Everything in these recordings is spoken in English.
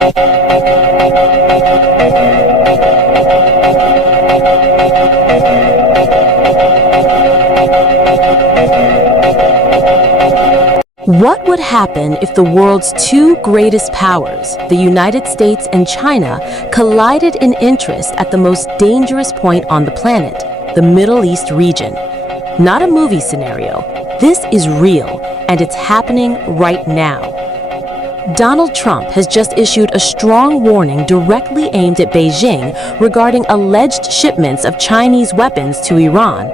What would happen if the world's two greatest powers, the United States and China, collided in interest at the most dangerous point on the planet, the Middle East region? Not a movie scenario. This is real, and it's happening right now. Donald Trump has just issued a strong warning directly aimed at Beijing regarding alleged shipments of Chinese weapons to Iran.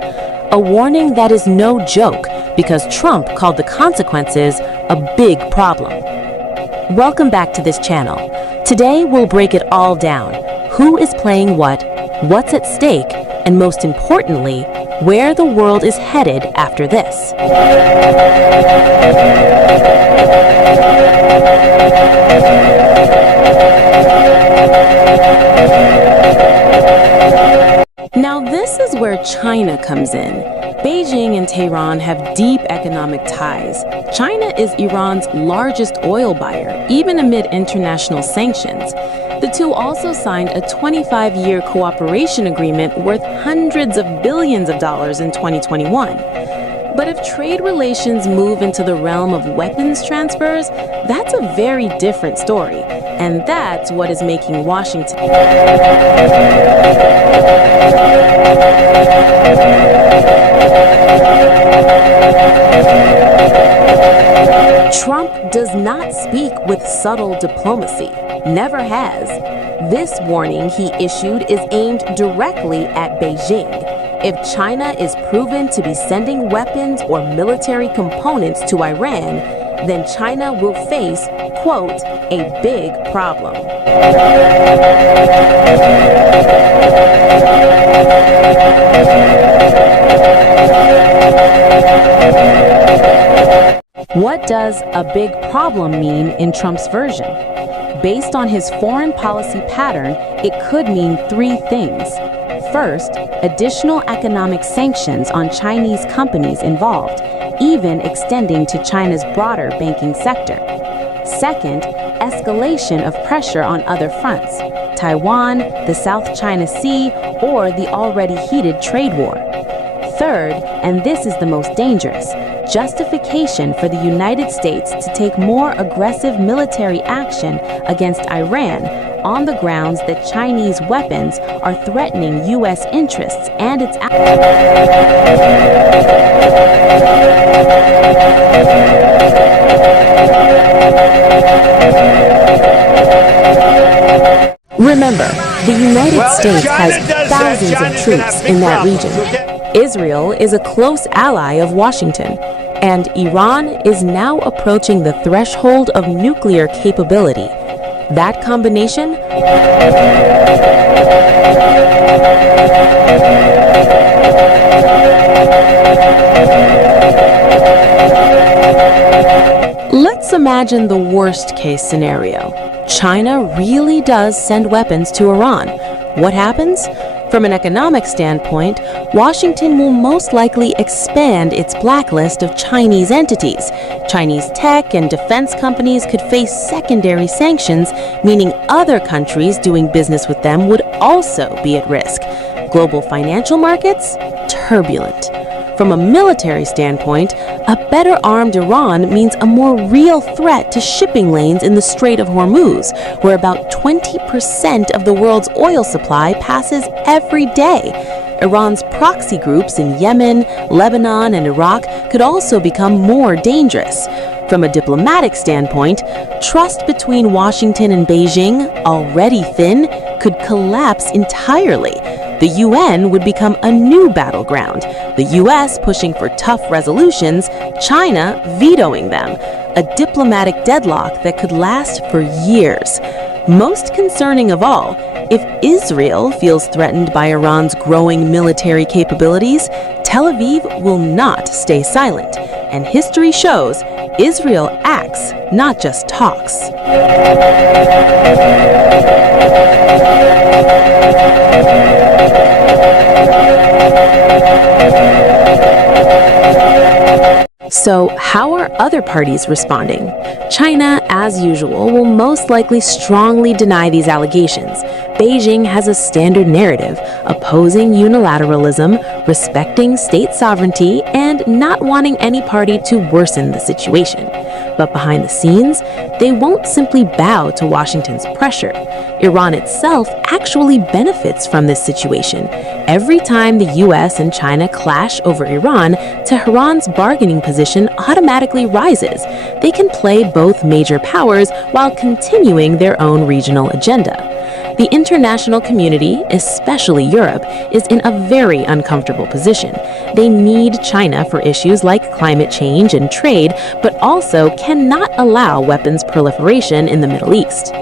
A warning that is no joke, because Trump called the consequences a big problem. Welcome back to this channel. Today we'll break it all down. Who is playing what, what's at stake, and most importantly, where the world is headed after this. Now this is where China comes in. Beijing and Tehran have deep economic ties. China is Iran's largest oil buyer, even amid international sanctions. The two also signed a 25-year cooperation agreement worth hundreds of billions of dollars in 2021. But if trade relations move into the realm of weapons transfers, that's a very different story. And that's what is making Washington. Trump does not speak with subtle diplomacy, never has. This warning he issued is aimed directly at Beijing. If China is proven to be sending weapons or military components to Iran, then China will face, quote, a big problem. What does a big problem mean in Trump's version? Based on his foreign policy pattern, it could mean three things. First, additional economic sanctions on Chinese companies involved, even extending to China's broader banking sector. Second, escalation of pressure on other fronts, Taiwan, the South China Sea, or the already heated trade war. Third, and this is the most dangerous, justification for the United States to take more aggressive military action against Iran on the grounds that Chinese weapons are threatening U.S. interests and its Remember, the United States has thousands of troops in that region. Israel is a close ally of Washington, and Iran is now approaching the threshold of nuclear capability. That combination Let's imagine the worst-case scenario. China really does send weapons to Iran. What happens? From an economic standpoint, Washington will most likely expand its blacklist of Chinese entities. Chinese tech and defense companies could face secondary sanctions, meaning other countries doing business with them would also be at risk. Global financial markets? Turbulent. From a military standpoint, a better armed Iran means a more real threat to shipping lanes in the Strait of Hormuz, where about 20% of the world's oil supply passes every day. Iran's proxy groups in Yemen, Lebanon, and Iraq could also become more dangerous. From a diplomatic standpoint, trust between Washington and Beijing, already thin, could collapse entirely. The UN would become a new battleground, the US pushing for tough resolutions, China vetoing them, a diplomatic deadlock that could last for years. Most concerning of all, if Israel feels threatened by Iran's growing military capabilities, Tel Aviv will not stay silent, and history shows Israel acts, not just talks. So How are other parties responding? China, as usual, will most likely strongly deny these allegations. Beijing has a standard narrative, opposing unilateralism, respecting state sovereignty, and not wanting any party to worsen the situation. But behind the scenes, they won't simply bow to Washington's pressure. Iran itself actually benefits from this situation. Every time the US and China clash over Iran, Tehran's bargaining position automatically rises. They can play both major powers while continuing their own regional agenda. The international community, especially Europe, is in a very uncomfortable position. They need China for issues like climate change and trade, but also cannot allow weapons proliferation in the Middle East.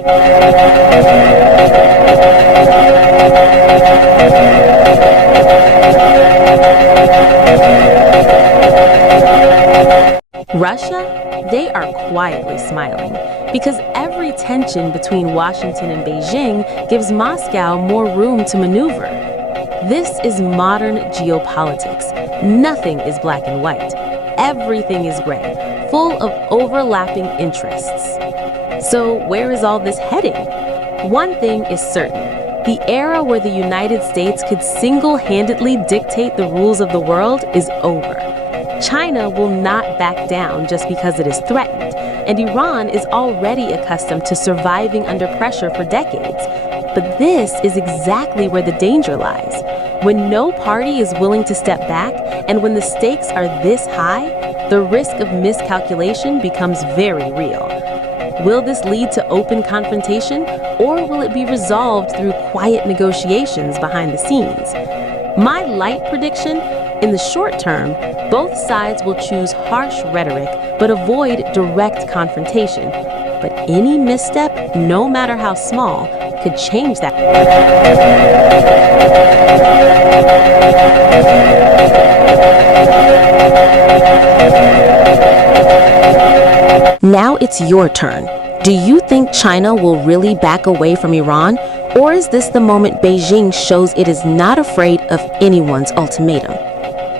Russia, they are quietly smiling because every tension between Washington and Beijing gives Moscow more room to maneuver. This is modern geopolitics. Nothing is black and white. Everything is gray, full of overlapping interests. So where is all this heading? One thing is certain. The era where the United States could single-handedly dictate the rules of the world is over. China will not back down just because it is threatened, and Iran is already accustomed to surviving under pressure for decades. But this is exactly where the danger lies. When no party is willing to step back, and when the stakes are this high, the risk of miscalculation becomes very real. Will this lead to open confrontation, or will it be resolved through quiet negotiations behind the scenes? My light prediction: in the short term, both sides will choose harsh rhetoric but avoid direct confrontation. But any misstep, no matter how small, could change that. Now it's your turn. Do you think China will really back away from Iran? Or is this the moment Beijing shows it is not afraid of anyone's ultimatum?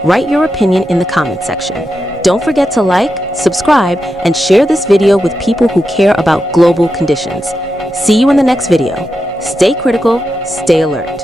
Write your opinion in the comment section. Don't forget to like, subscribe, and share this video with people who care about global conditions. See you in the next video. Stay critical, stay alert.